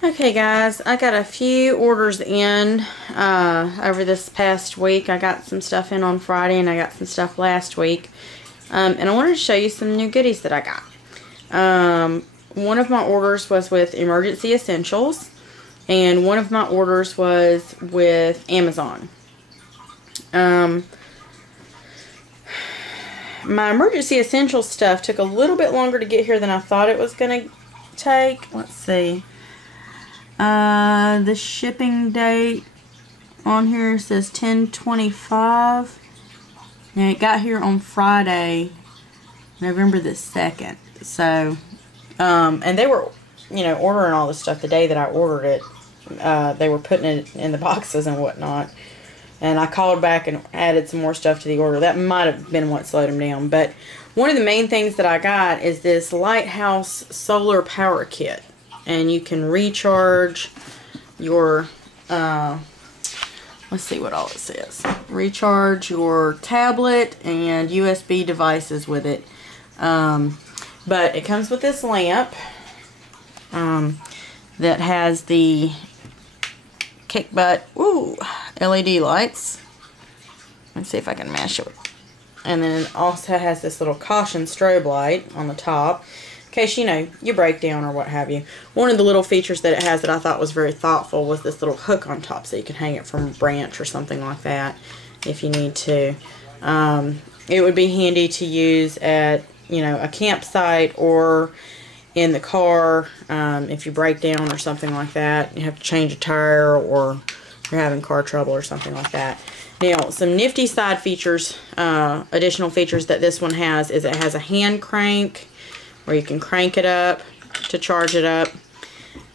Okay guys, I got a few orders in over this past week. I got some stuff in on Friday and I got some stuff last week. And I wanted to show you some new goodies that I got. One of my orders was with Emergency Essentials and one of my orders was with Amazon. My Emergency Essentials stuff took a little bit longer to get here than I thought it was going to take. Let's see. The shipping date on here says 10/25. Now it got here on Friday, November the 2nd. So, and they were, ordering all this stuff the day that I ordered it. They were putting it in the boxes and whatnot. And I called back and added some more stuff to the order. That might have been what slowed them down. But one of the main things that I got is this Lighthouse Solar Power Kit. And you can recharge your, let's see what all it says. Recharge your tablet and USB devices with it. But it comes with this lamp that has the kick butt, LED lights. Let's see if I can mash it. And then it also has this little caution strobe light on the top. In case, you break down or what have you. One of the little features that it has that I thought was very thoughtful was this little hook on top so you can hang it from a branch or something like that if you need to. It would be handy to use at, a campsite or in the car if you break down or something like that. You have to change a tire or you're having car trouble or something like that. Now, some nifty side features, additional features that this one has is it has a hand crank where you can crank it up to charge it up.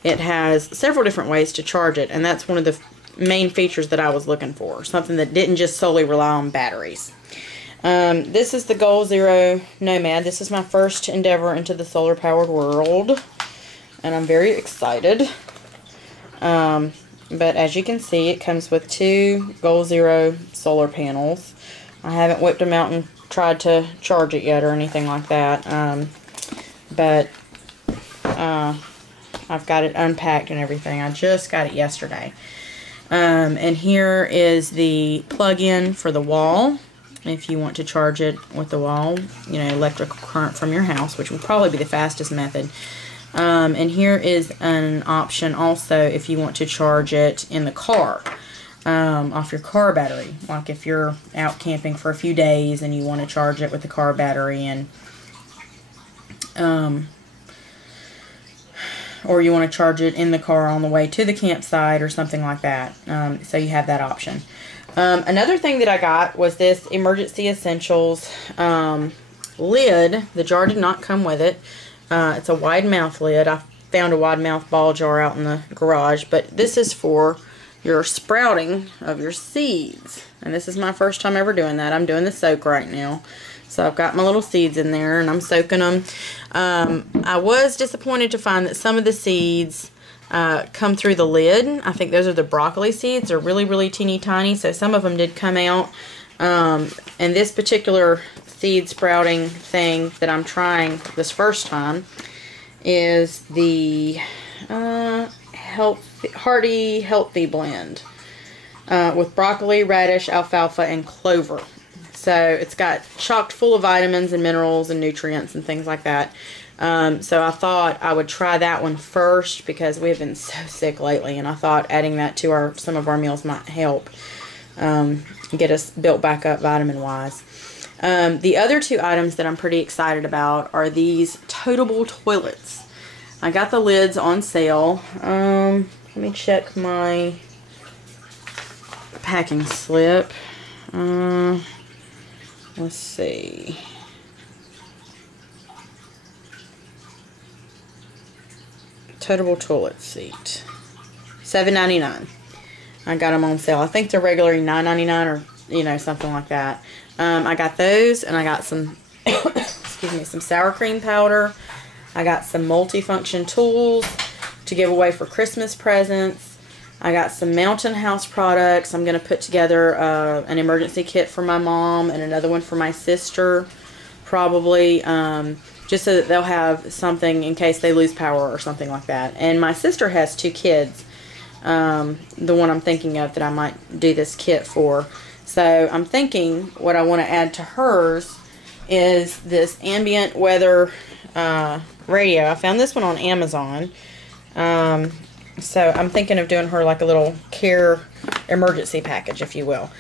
It has several different ways to charge it, and that's one of the main features that I was looking for. Something that didn't just solely rely on batteries. This is the Goal Zero Nomad. This is my first endeavor into the solar powered world, and I'm very excited. But as you can see, it comes with two Goal Zero solar panels. I haven't whipped them out and tried to charge it yet or anything like that. But I've got it unpacked and everything. I just got it yesterday. And here is the plug-in for the wall. If you want to charge it with the wall, electrical current from your house, which would probably be the fastest method. And here is an option also if you want to charge it in the car, off your car battery. Like if you're out camping for a few days and you want to charge it with the car battery, and or you want to charge it in the car on the way to the campsite or something like that. So you have that option. Another thing that I got was this Emergency Essentials lid. The jar did not come with it. It's a wide mouth lid. I found a wide mouth ball jar out in the garage, but this is for your sprouting of your seeds. And this is my first time ever doing that. I'm doing the soak right now. So I've got my little seeds in there and I'm soaking them. I was disappointed to find that some of the seeds come through the lid. I think those are the broccoli seeds. They're really, really teeny tiny, so some of them did come out. And this particular seed sprouting thing that I'm trying this first time is the Hearty Healthy Blend with broccoli, radish, alfalfa, and clover. So it's got chocked full of vitamins and minerals and nutrients and things like that. So I thought I would try that one first because we've been so sick lately, and I thought adding that to some of our meals might help get us built back up vitamin-wise. The other two items that I'm pretty excited about are these toteable toilets. I got the lids on sale. Let me check my packing slip. Let's see. Toteable toilet seat, $7.99. I got them on sale. I think they're regularly $9.99 or something like that. I got those, and I got some excuse me, some sour cream powder. I got some multifunction tools to give away for Christmas presents. I got some Mountain House products. I'm going to put together an emergency kit for my mom and another one for my sister, probably. just so that they'll have something in case they lose power or something like that. And my sister has 2 kids, the one I'm thinking of that I might do this kit for. So I'm thinking what I want to add to hers is this ambient weather radio. I found this one on Amazon. So I'm thinking of doing her like a little care emergency package, if you will.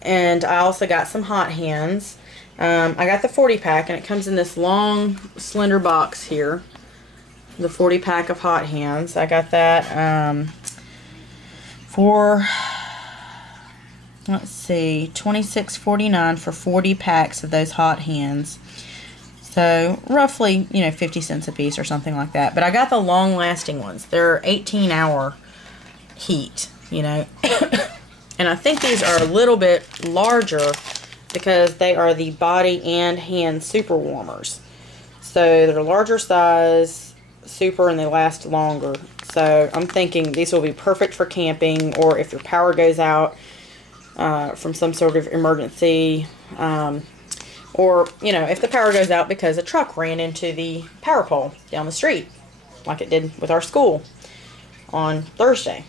And I also got some hot hands. I got the 40 pack, and it comes in this long slender box here. The 40 pack of hot hands. I got that for, let's see, $26.49 for 40 packs of those hot hands. So roughly, you know, 50 cents a piece or something like that. But I got the long lasting ones. They're 18-hour heat, you know. And I think these are a little bit larger because they are the body and hand super warmers. So they're larger size, super, and they last longer. So I'm thinking these will be perfect for camping, or if your power goes out from some sort of emergency, or, you know, if the power goes out because a truck ran into the power pole down the street, like it did with our school on Thursday.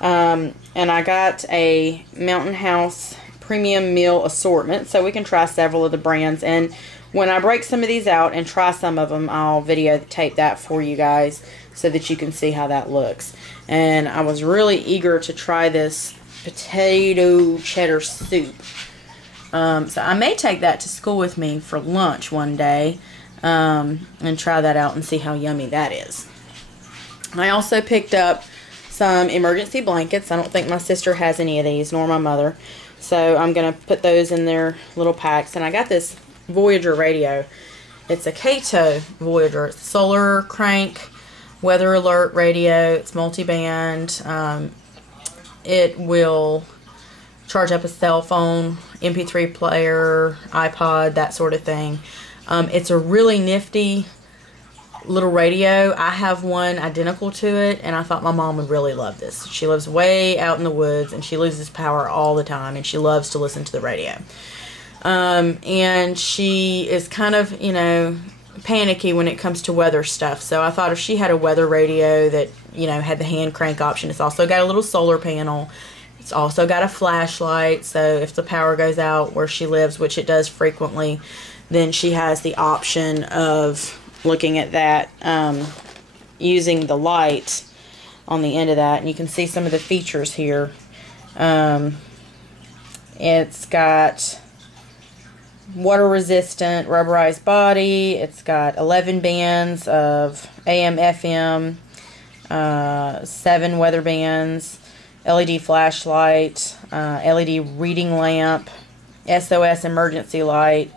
And I got a Mountain House premium meal assortment, so we can try several of the brands. And when I break some of these out and try some of them, I'll videotape that for you guys so that you can see how that looks. And I was really eager to try this potato cheddar soup. So I may take that to school with me for lunch one day and try that out and see how yummy that is. I also picked up some emergency blankets. I don't think my sister has any of these, nor my mother. So I'm going to put those in their little packs. And I got this Voyager radio. It's a Kato Voyager. It's a solar crank weather alert radio. It's multi-band. It will charge up a cell phone, MP3 player, iPod, that sort of thing. It's a really nifty little radio. I have one identical to it, and I thought my mom would really love this. She lives way out in the woods, and she loses power all the time, and she loves to listen to the radio. And she is kind of, you know, panicky when it comes to weather stuff. So I thought if she had a weather radio that, you know, had the hand crank option. It's also got a little solar panel. It's also got a flashlight, so if the power goes out where she lives, which it does frequently, then she has the option of looking at that using the light on the end of that. And you can see some of the features here. It's got water resistant rubberized body. It's got 11 bands of AM, FM, 7 weather bands, LED flashlight, LED reading lamp, SOS emergency light,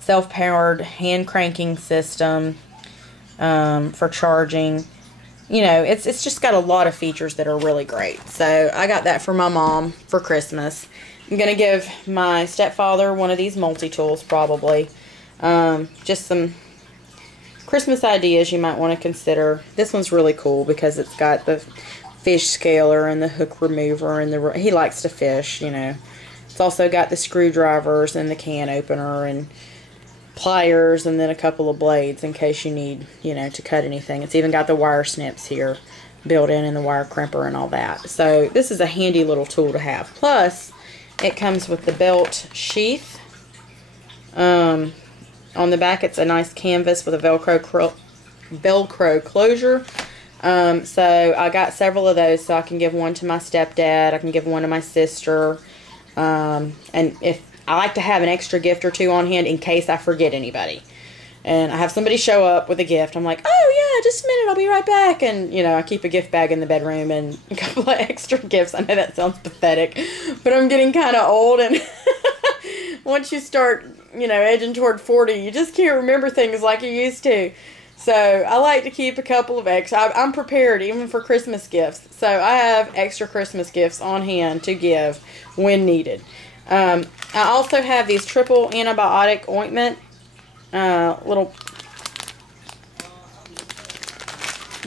self-powered hand cranking system for charging. You know, it's just got a lot of features that are really great. So I got that for my mom for Christmas. I'm going to give my stepfather one of these multi-tools probably. Just some Christmas ideas you might want to consider. This one's really cool because it's got the fish scaler and the hook remover, and he likes to fish, you know. It's also got the screwdrivers and the can opener and pliers, and then a couple of blades in case you need, you know, to cut anything. It's even got the wire snips here built in and the wire crimper and all that. So this is a handy little tool to have. Plus, it comes with the belt sheath. On the back, it's a nice canvas with a Velcro closure. So I got several of those, so I can give one to my stepdad, I can give one to my sister, and if I like to have an extra gift or two on hand in case I forget anybody. And I have somebody show up with a gift. I'm like, oh yeah, just a minute, I'll be right back. And, you know, I keep a gift bag in the bedroom and a couple of extra gifts. I know that sounds pathetic, but I'm getting kind of old, and once you start, you know, edging toward 40, you just can't remember things like you used to. So I like to keep a couple of extra. I'm prepared even for Christmas gifts. So I have extra Christmas gifts on hand to give when needed. I also have these triple antibiotic ointment little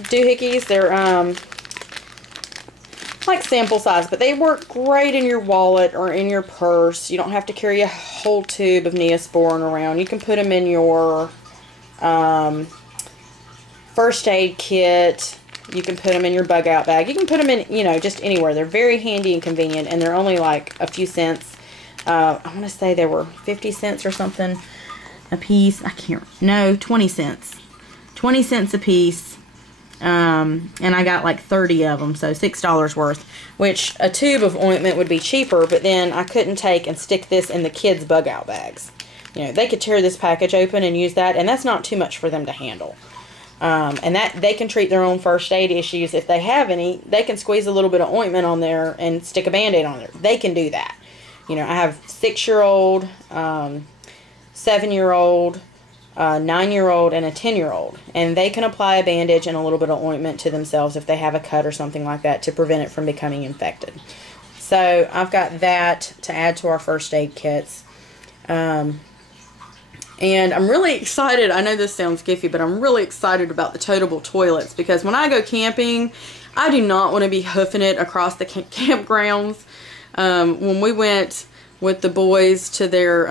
doohickeys. They're like sample size, but they work great in your wallet or in your purse. You don't have to carry a whole tube of Neosporin around. You can put them in your first aid kit. You can put them in your bug out bag. You can put them in, you know, just anywhere. They're very handy and convenient, and they're only like a few cents. I want to say they were 50 cents or something a piece. I can't, no, 20 cents. 20 cents a piece. And I got like 30 of them, so $6 worth, which a tube of ointment would be cheaper, but then I couldn't take and stick this in the kids' bug out bags. You know, they could tear this package open and use that, and that's not too much for them to handle. And that they can treat their own first aid issues if they have any. They can squeeze a little bit of ointment on there and stick a Band-Aid on there. They can do that. You know, I have 6-year-old, 7-year-old, 9-year-old, and a 10-year-old, and they can apply a bandage and a little bit of ointment to themselves if they have a cut or something like that to prevent it from becoming infected. So I've got that to add to our first aid kits. And I'm really excited. I know this sounds goofy, but I'm really excited about the toteable toilets, because when I go camping, I do not want to be hoofing it across the campgrounds. When we went with the boys to their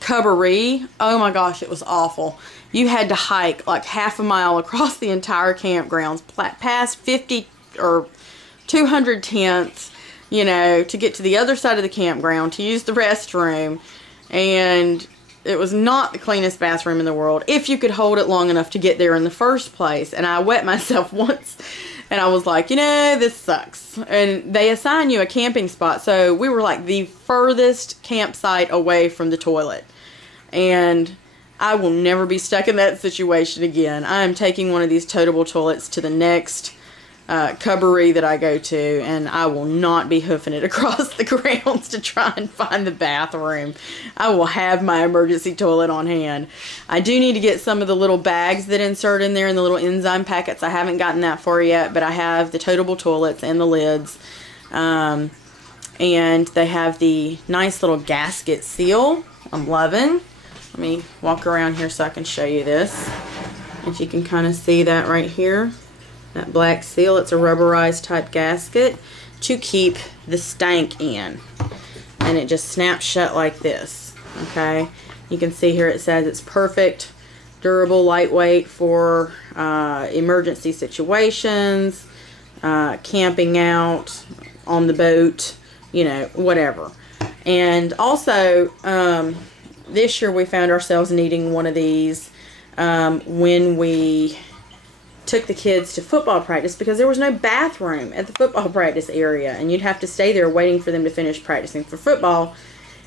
cubbaree, oh my gosh, it was awful. You had to hike like half a mile across the entire campgrounds, past 50 or 200 tents, you know, to get to the other side of the campground to use the restroom. And it was not the cleanest bathroom in the world, if you could hold it long enough to get there in the first place. And I wet myself once, and I was like, you know, this sucks. And they assign you a camping spot. So we were like the furthest campsite away from the toilet. And I will never be stuck in that situation again. I am taking one of these toteable toilets to the next cubbaree that I go to, and I will not be hoofing it across the grounds to try and find the bathroom. I will have my emergency toilet on hand. I do need to get some of the little bags that insert in there and the little enzyme packets. I haven't gotten that far yet, but I have the toteable toilets and the lids. And they have the nice little gasket seal. I'm loving. Let me walk around here so I can show you this. If you can kind of see that right here. That black seal, it's a rubberized type gasket to keep the stank in. And it just snaps shut like this. Okay, you can see here it says it's perfect, durable, lightweight for emergency situations, camping out, on the boat, you know, whatever. And also, this year we found ourselves needing one of these when we took the kids to football practice, because there was no bathroom at the football practice area, and you'd have to stay there waiting for them to finish practicing for football,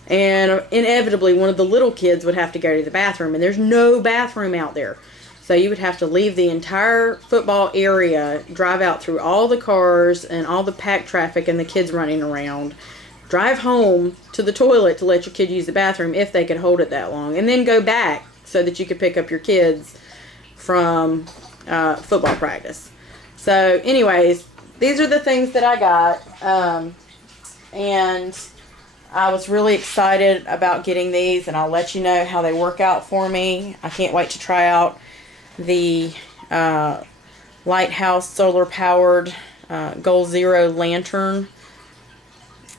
and inevitably one of the little kids would have to go to the bathroom, and there's no bathroom out there. So you would have to leave the entire football area, drive out through all the cars and all the packed traffic and the kids running around, drive home to the toilet to let your kid use the bathroom if they could hold it that long, and then go back so that you could pick up your kids from football practice. So anyways, these are the things that I got, and I was really excited about getting these, and I'll let you know how they work out for me. I can't wait to try out the Lighthouse solar powered Goal Zero lantern,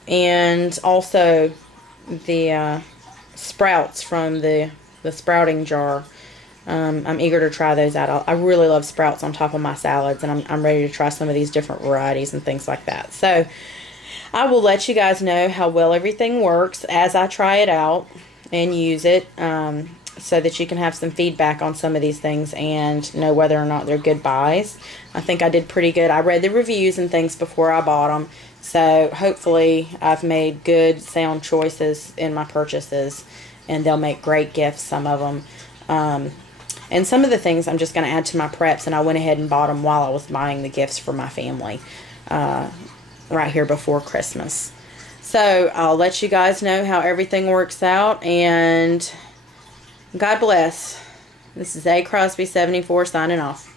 and also the sprouts from the sprouting jar. I'm eager to try those out. I really love sprouts on top of my salads, and I'm ready to try some of these different varieties and things like that. So I will let you guys know how well everything works as I try it out and use it, so that you can have some feedback on some of these things and know whether or not they're good buys. I think I did pretty good. I read the reviews and things before I bought them, so hopefully I've made good, sound choices in my purchases, and they'll make great gifts, some of them. And some of the things I'm just going to add to my preps, and I went ahead and bought them while I was buying the gifts for my family right here before Christmas. So I'll let you guys know how everything works out, and God bless. This is A. Crosby 74 signing off.